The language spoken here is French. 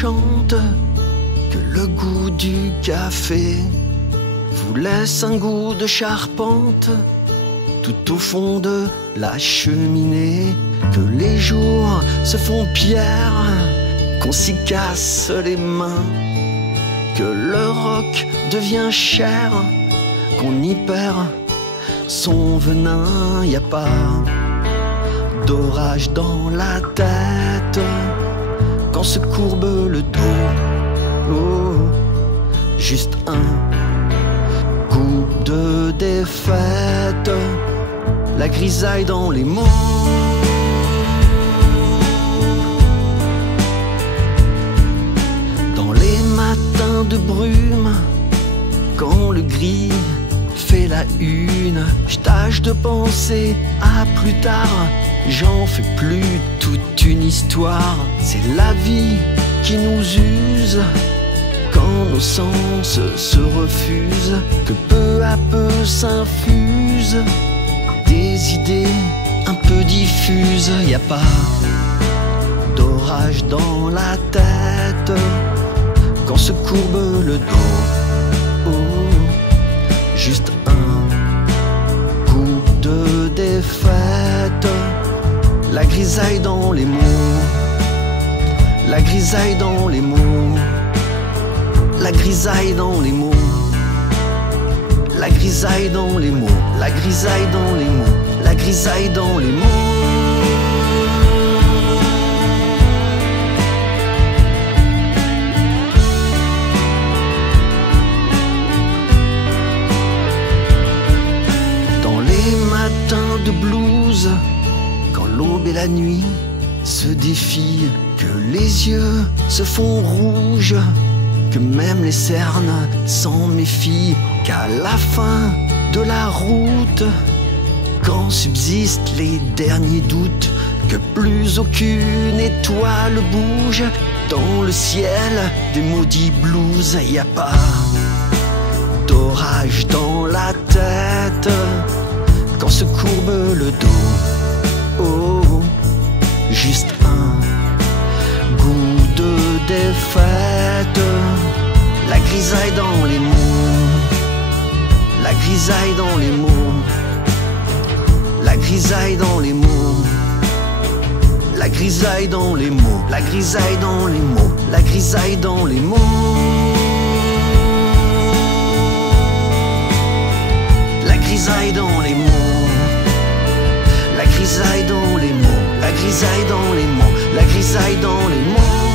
chante que le goût du café vous laisse un goût de charpente tout au fond de la cheminée, que les jours se font pierre, qu'on s'y casse les mains, que le roc devient cher, qu'on y perd son venin. Y a pas d'orage dans la tête quand se courbe le dos. Oh, juste un coup de défaite, la grisaille dans les mots. Dans les matins de brume, quand le gris fait la une, je tâche de penser à plus tard. J'en fais plus toute une histoire. C'est la vie qui nous use quand nos sens se refusent, que peu à peu s'infusent des idées un peu diffuses. Y a pas d'orage dans la tête quand se courbe le dos. Oh, juste un coup de défaite, la grisaille dans les mots, la grisaille dans les mots, la grisaille dans les mots, la grisaille dans les mots, la grisaille dans les mots, la grisaille dans les mots. Dans les matins de blues, quand l'aube et la nuit se défient, que les yeux se font rouges, que même les cernes s'en méfient, qu'à la fin de la route, quand subsistent les derniers doutes, que plus aucune étoile bouge dans le ciel des maudits blues. Y a pas d'orage dans la tête quand se courbe le dos. Oh, juste un goût de défaite, la grisaille dans les mots, la grisaille dans les mots, la grisaille dans les mots, la grisaille dans les mots, la grisaille dans les mots, la grisaille dans les mots, la grisaille dans les mots, la grisaille dans les mots, la grisaille dans les mots, la grisaille dans les mots.